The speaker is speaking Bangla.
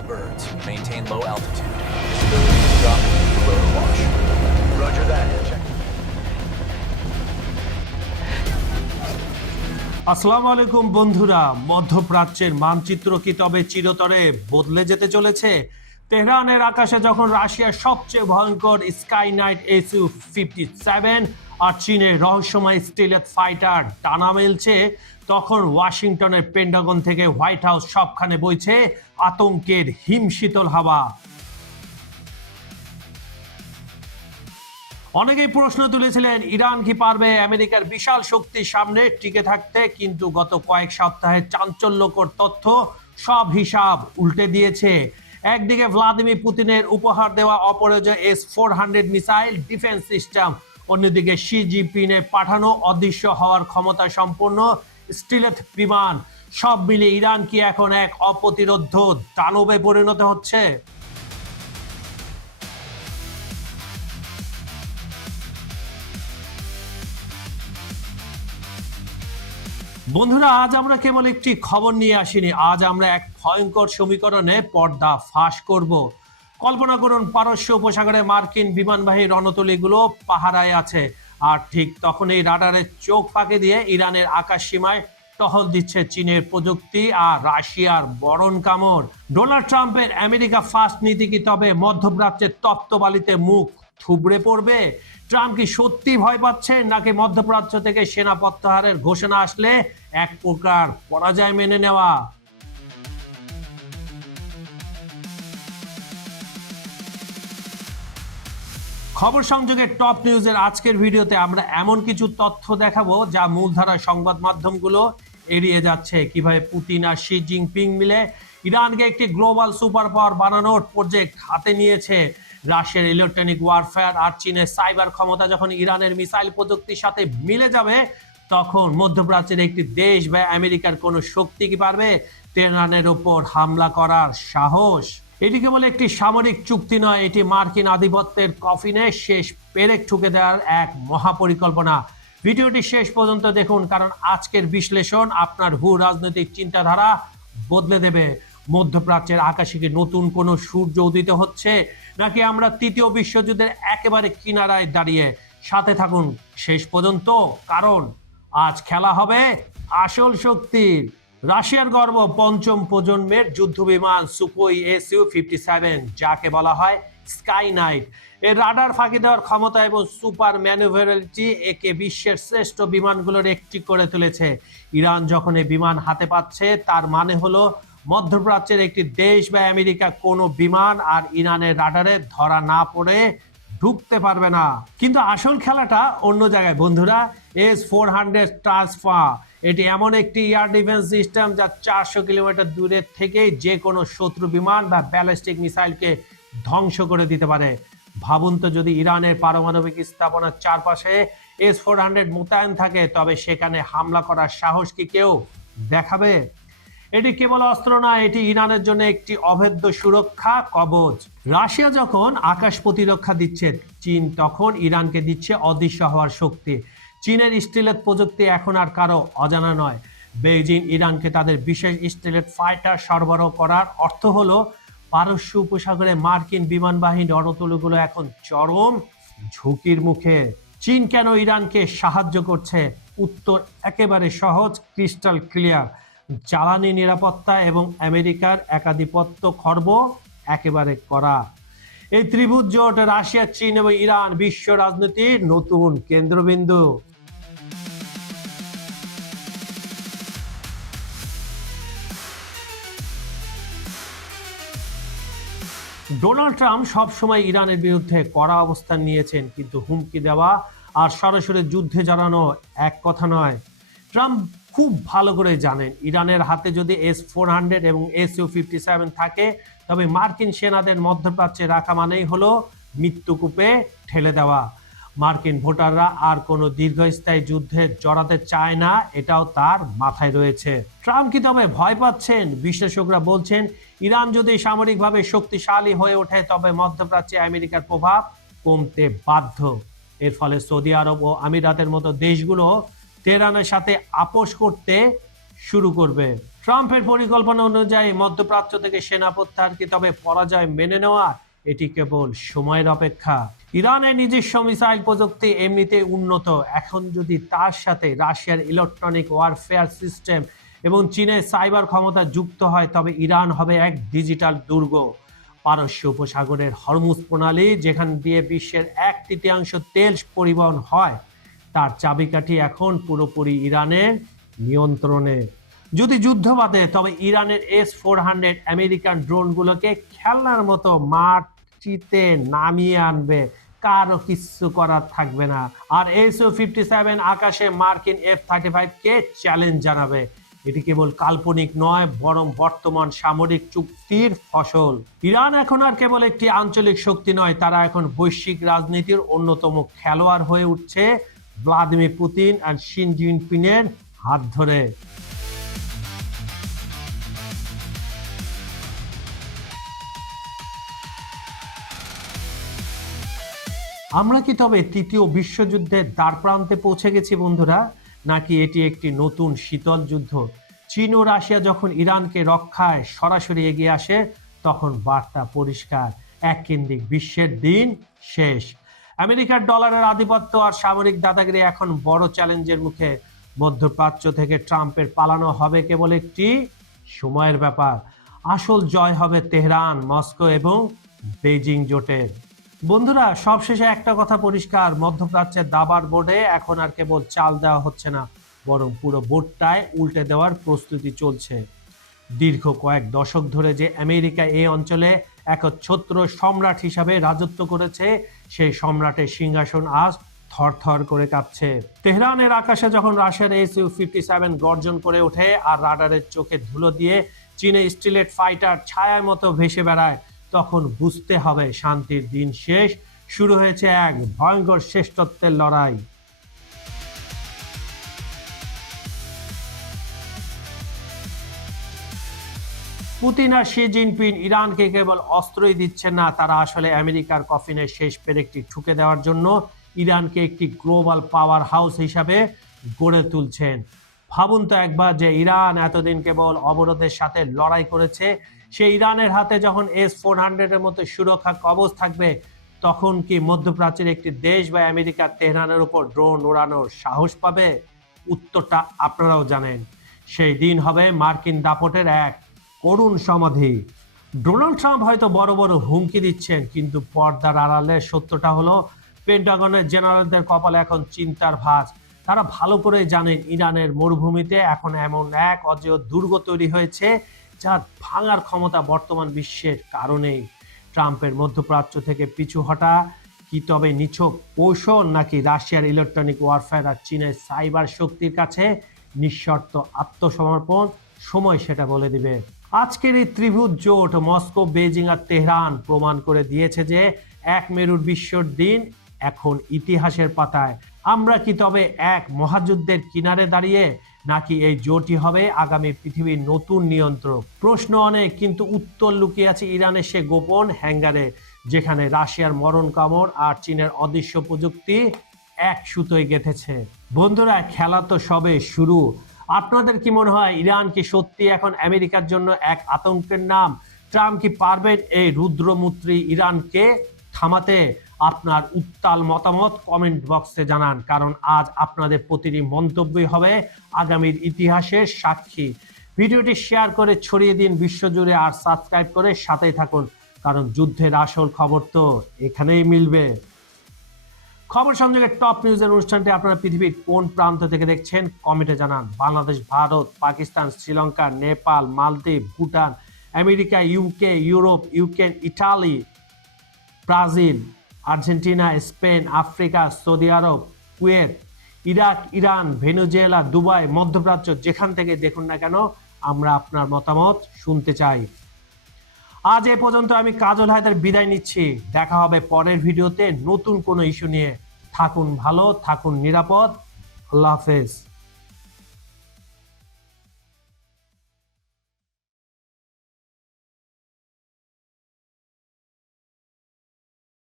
all birds. Maintain low altitude. Visibility is dropping below the wash. Roger that. Check. আসসালামু আলাইকুম বন্ধুরা, মধ্যপ্রাচ্যের মানচিত্র কি তবে চিরতরে বদলে যেতে চলেছে? তেহরানের আকাশে যখন রাশিয়ার সবচেয়ে ভয়ঙ্কর স্কাই নাইট SU-57 আর চীনের রহস্যময় স্টিলেথ ফাইটার ডানা মেলছে, তখন ওয়াশিংটনের পেন্টাগন থেকে হোয়াইট হাউস সবখানে বইছে আতঙ্কের হিমশীতল হাওয়া। অনেকেই প্রশ্ন তুলেছিলেন, ইরান কি পারবে আমেরিকার বিশাল শক্তির সামনে টিকে থাকতে? কিন্তু গত কয়েক সপ্তাহে চাঞ্চল্যকর তথ্য সব হিসাব উল্টে দিয়েছে। একদিকে ভ্লাদিমির পুতিনের উপহার দেওয়া Aparajeyo S-400 missile defence system, অন্যদিকে শি জিনপিংয়ের পাঠানো অদৃশ্য হওয়ার ক্ষমতা সম্পন্ন স্টিলেথ বিমান, সব মিলে ইরান কি এখন এক অপ্রতিরোধ্য দানবে পরিণত হচ্ছে? বন্ধুরা, আজ আমরা কেবল একটি খবর নিয়ে আসিনি, আজ আমরা এক ভয়ঙ্কর সমীকরণে পর্দা ফাঁস করব। কল্পনা করুন, পারস্য উপসাগরে মার্কিন বিমানবাহী রণতলীগুলো পাহারায় আছে, আর ঠিক তখন এই রাডারের চোখ ফাঁকে দিয়ে ইরানের আকাশ সীমায় টহল দিচ্ছে চীনের প্রযুক্তি আর রাশিয়ার বরণ কামড়। ডোনাল্ড ট্রাম্পের আমেরিকা ফার্স্ট নীতি কি তবে মধ্যপ্রাচ্যের তপ্ত বালিতে মুখ থুবড়ে পড়বে? ট্রাম্প কি সত্যি ভয় পাচ্ছেন, নাকি মধ্যপ্রাচ্য থেকে সেনা প্রত্যাহারের ঘোষণা আসলে এক প্রকার পরাজয় মেনে নেওয়া? খবর সংযোগের টপ নিউজের আজকের ভিডিওতে আমরা এমন কিছু তথ্য দেখাবো যা মূলধারা সংবাদ মাধ্যমগুলো এড়িয়ে যাচ্ছে। কিভাবে পুতিন আর শি জিনপিং মিলে ইরানকে একটি গ্লোবাল সুপার পাওয়ার বানানোর প্রজেক্ট হাতে নিয়েছে। রাশিয়ার ইলেকট্রনিক ওয়ারফেয়ার আর চীনের সাইবার ক্ষমতা যখন ইরানের মিসাইল প্রযুক্তির সাথে মিলে যাবে, তখন মধ্যপ্রাচ্যের একটি দেশ বা আমেরিকার কোনো শক্তি কি পারবে তেহরানের ওপর হামলা করার সাহস? এটি কেবল একটি সামরিক চুক্তি নয়, এটি মার্কিন আধিপত্যের কফিনে শেষ পেরেক ঠুকে দেওয়ার এক মহাপরিকল্পনা। ভিডিওটি শেষ পর্যন্ত দেখুন, কারণ আজকের বিশ্লেষণ আপনার ভূ রাজনৈতিক চিন্তাধারা বদলে দেবে। মধ্যপ্রাচ্যের আকাশে কি নতুন কোনো সূর্য উদিত হচ্ছে, নাকি আমরা তৃতীয় বিশ্বযুদ্ধের একেবারে কিনারায় দাঁড়িয়ে? সাথে থাকুন শেষ পর্যন্ত, কারণ আজ খেলা হবে আসল শক্তির। রাশিয়ার গর্ব পঞ্চম প্রজন্মের যুদ্ধবিমান সুকোই SU-57, যাকে বলা হয় স্কাই নাইট। এর রাডার ফাঁকি দেওয়ার ক্ষমতা এবং সুপার ম্যানুভারেবিলিটি একে বিশ্বের শ্রেষ্ঠ বিমানগুলোর একটি করে তুলেছে। ইরান যখন এই বিমান হাতে পাচ্ছে, তার মানে হলো মধ্যপ্রাচ্যের একটি দেশ বা আমেরিকা কোনো বিমান আর ইরানের রাডারে ধরা না পড়ে ঢুকতে পারবে না। কিন্তু আসল খেলাটা অন্য জায়গায় বন্ধুরা। S-400 ট্রান্সফার, এটি এমন একটি এয়ার ডিফেন্স সিস্টেম যা 400 কিলোমিটার দূরের থেকেই যে কোনো শত্রু বিমান বা ব্যালিস্টিক মিসাইলকে ধ্বংস করে দিতে পারে। ভাবুন তো, যদি ইরানের পারমাণবিক স্থাপনার চারপাশে S-400 মোতায়েন থাকে, তবে সেখানে হামলা করার সাহস কি কেউ দেখাবে? এটি কেবল অস্ত্র নয়, এটি ইরানের জন্য একটি অভেদ্য সুরক্ষা কবচ। রাশিয়া যখন আকাশ প্রতিরক্ষা দিচ্ছে, চীন তখন ইরানকে দিচ্ছে অদৃশ্য হওয়ার শক্তি। চীনের স্টিলেথ প্রযুক্তি এখন আর কারো অজানা নয়। বেইজিং ইরানকে তাদের বিশেষ স্টিলেথ ফাইটার সরবরাহ করার অর্থ হলো পারস্য উপসাগরে মার্কিন বিমানবাহী রণতলীগুলো এখন চরম ঝুঁকির মুখে। চীন কেন ইরানকে সাহায্য করছে? উত্তর একেবারে সহজ, ক্রিস্টাল ক্লিয়ার। জ্বালানি নিরাপত্তা এবং আমেরিকার একাধিপত্য খর্ব একেবারে করা। এই ত্রিভুজ জোট রাশিয়া, চীন এবং ইরান বিশ্ব রাজনীতির নতুন কেন্দ্রবিন্দু। ডোনাল্ড ট্রাম্প সবসময় ইরানের বিরুদ্ধে কড়া অবস্থান নিয়েছেন, কিন্তু হুমকি দেওয়া আর সরাসরি যুদ্ধে জড়ানো এক কথা নয়। ট্রাম্প খুব ভালো করে জানেন, ইরানের হাতে যদি S-400 এবং SU-57 থাকে, তবে মার্কিন সেনাদের মধ্যপ্রাচ্যে রাখা মানেই হলো মৃত্যুকূপে ঠেলে দেওয়া। মার্কিন ভোটাররা আর কোনো দীর্ঘস্থায়ী যুদ্ধে জড়াতে চায় না, এটাও তার মাথায় রয়েছে। ট্রাম্প কি তবে ভয় পাচ্ছেন? বিশ্লেষকরা বলছেন, ইরান যদি সামরিকভাবে শক্তিশালী হয়ে ওঠে, তবে মধ্যপ্রাচ্যে আমেরিকার প্রভাব কমতে বাধ্য। এর ফলে সৌদি আরব ও আমিরাতের মতো দেশগুলো তেহরানের সাথে আপোষ করতে শুরু করবে। ট্রাম্পের পরিকল্পনা অনুযায়ী মধ্যপ্রাচ্য থেকে সেনা প্রত্যাহার কি তবে পরাজয় মেনে নেওয়া এটি কেবল সময়ের অপেক্ষা। ইরানের নিজস্ব মিসাইল প্রযুক্তি এমনিতেই উন্নত, এখন যদি তার সাথে রাশিয়ার ইলেকট্রনিক ওয়ারফেয়ার সিস্টেম এবং চীনের সাইবার ক্ষমতা যুক্ত হয় তবে ইরান হবে এক ডিজিটাল দুর্গ। পারস্য উপসাগরের হরমুজ প্রণালী, যেখান দিয়ে বিশ্বের 1/3 তেল পরিবহন হয়, তার চাবিকাঠি এখন পুরোপুরি ইরানের নিয়ন্ত্রণে। যদি যুদ্ধ বাধে তবে ইরানের S-400 আমেরিকান ড্রোনগুলোকে খেলনার মতো মাটিতে নামিয়ে আনবে, কারো কিচ্ছু করার থাকবে না। আর Su-57 আকাশে মার্কিন F-35কে চ্যালেঞ্জ জানাবে। এটি কেবল কাল্পনিক নয়, বরং বর্তমান সামরিক চুক্তির ফসল। ইরান এখন আর কেবল একটি আঞ্চলিক শক্তি নয়, তারা এখন বৈশ্বিক রাজনীতির অন্যতম খেলোয়াড় হয়ে উঠছে ভ্লাদিমির পুতিন আর শি জিনপিংয়ের হাত ধরে। আমরা কি তবে তৃতীয় বিশ্বযুদ্ধের দ্বারপ্রান্তে পৌঁছে গেছি বন্ধুরা, নাকি এটি একটি নতুন শীতল যুদ্ধ? চীন ও রাশিয়া যখন ইরানকে রক্ষায় সরাসরি এগিয়ে আসে তখন বার্তা পরিষ্কার, এককেন্দ্রিক বিশ্বের দিন শেষ। আমেরিকার ডলারের আধিপত্য আর সামরিক দাদাগিরি এখন বড় চ্যালেঞ্জের মুখে। মধ্যপ্রাচ্য থেকে ট্রাম্পের পালানো হবে কেবল একটি সময়ের ব্যাপার। আসল জয় হবে তেহরান, মস্কো এবং বেজিং জোটের। বন্ধুরা, সবশেষে একটা কথা পরিষ্কার, মধ্যপ্রাচ্যের দাবার বোর্ডে এখন আর কেবল চাল দেওয়া হচ্ছে না, বরং পুরো বোর্ডটায় উল্টে দেওয়ার প্রস্তুতি চলছে। দীর্ঘ কয়েক দশক ধরে যে আমেরিকা এই অঞ্চলে একচ্ছত্র সম্রাট হিসাবে রাজত্ব করেছে, সেই সম্রাটের সিংহাসন আজ থরথর করে কাঁপছে। তেহরানের আকাশে যখন রাশিয়ার Su-57 গর্জন করে ওঠে আর রাডারের চোখে ধুলো দিয়ে চীনের স্টিলেট ফাইটার ছায়ার মতো ভেসে বেড়ায়, তখন বুঝতে হবে শান্তির দিন শেষ, শুরু হয়েছে এক ভয়ঙ্কর শ্রেষ্ঠত্বের লড়াই। পুতিন আর শি জিনপিং ইরানকে কেবল অস্ত্রই দিচ্ছেন না, তারা আসলে আমেরিকার কফিনের শেষ পেরেকটি ঠুকে দেওয়ার জন্য ইরানকে একটি গ্লোবাল পাওয়ার হাউস হিসাবে গড়ে তুলছেন। ভাবুন তো একবার, যে ইরান এতদিন কেবল অবরোধের সাথে লড়াই করেছে, সেই ইরানের হাতে যখন S-400 এর মতো সুরক্ষা কবচ থাকবে, তখন কি মধ্যপ্রাচ্যের একটি দেশ বা আমেরিকার তেহরানের উপর ড্রোন ওড়ানোর সাহস পাবে? উত্তরটা আপনারাও জানেন। সেই দিন হবে মার্কিন দাপটের এক করুণ সমাধি। ডোনাল্ড ট্রাম্প হয়তো বড় বড় হুমকি দিচ্ছেন, কিন্তু পর্দার আড়ালে সত্যটা হলো পেন্টাগনের জেনারেলদের কপালে এখন চিন্তার ভাঁজ। তারা ভালো করে জানেন ইরানের মরুভূমিতে এখন এমন এক অজেয় দুর্গ তৈরি হয়েছে যার ভাঙার ক্ষমতা বর্তমান বিশ্বের কারণেই। ট্রাম্পের মধ্যপ্রাচ্য থেকে পিছু হটা কি তবে নিছক কৌশল, নাকি রাশিয়ার ইলেকট্রনিক ওয়ারফেয়ার আর চীনের সাইবার শক্তির কাছে নিঃশর্ত আত্মসমর্পণ? সময় সেটা বলে দিবে। আজকের এই ত্রিভুজ জোট মস্কো, বেজিং আর তেহরান প্রমাণ করে দিয়েছে যে এক মেরুর বিশ্বর দিন এখন ইতিহাসের পাতায়। আমরা কি তবে এক মহাযুদ্ধের কিনারে দাঁড়িয়ে, নাকি এই জোটই হবে আগামী পৃথিবীর নতুন নিয়ন্ত্রক? প্রশ্ন অনেক, কিন্তু উত্তর লুকিয়ে আছে ইরানের সে গোপন হ্যাঙ্গারে, যেখানে রাশিয়ার মরণ কামড় আর চীনের অদৃশ্য প্রযুক্তি এক সুতোয় গেঁথেছে। বন্ধুরা, খেলা তো সবে শুরু। আপনাদের কি মনে হয় ইরান কি সত্যি এখন আমেরিকার জন্য এক আতঙ্কের নাম? ট্রাম্প কি পারবেন এই রুদ্রমূর্তি ইরানকে থামাতে? আপনার উত্তাল মতামত কমেন্ট বক্সে জানান, কারণ আজ আপনাদের প্রতিটি মন্তব্যই হবে আগামীর ইতিহাসের সাক্ষী। ভিডিওটি শেয়ার করে ছড়িয়ে দিন বিশ্বজুড়ে, আর সাবস্ক্রাইব করে সাথেই থাকুন, কারণ যুদ্ধের আসল খবর তো এখানেই মিলবে। খবর সংযোগের টপ নিউজের অনুষ্ঠানটি আপনারা পৃথিবীর কোন প্রান্ত থেকে দেখছেন কমেন্টে জানান। Bangladesh, Bharat, Pakistan, Sri Lanka, Nepal, Maldives, Bhutan, America, UK, Europe, Ukraine, Italy, Brazil, Argentina, Spain, Africa, Saudi Arab, Kuwait, Iraq, Iran, Venezuela, Dubai, মধ্যপ্রাচ্য, যেখান থেকে দেখুন না কেন, আমরা আপনার মতামত শুনতে চাই। আজ এ পর্যন্ত আমি কাজল হায়দার বিদায় নিচ্ছি। দেখা হবে পরের ভিডিওতে নতুন কোনো ইস্যু নিয়ে। থাকুন ভালো, থাকুন নিরাপদ। আল্লাহ হাফেজ।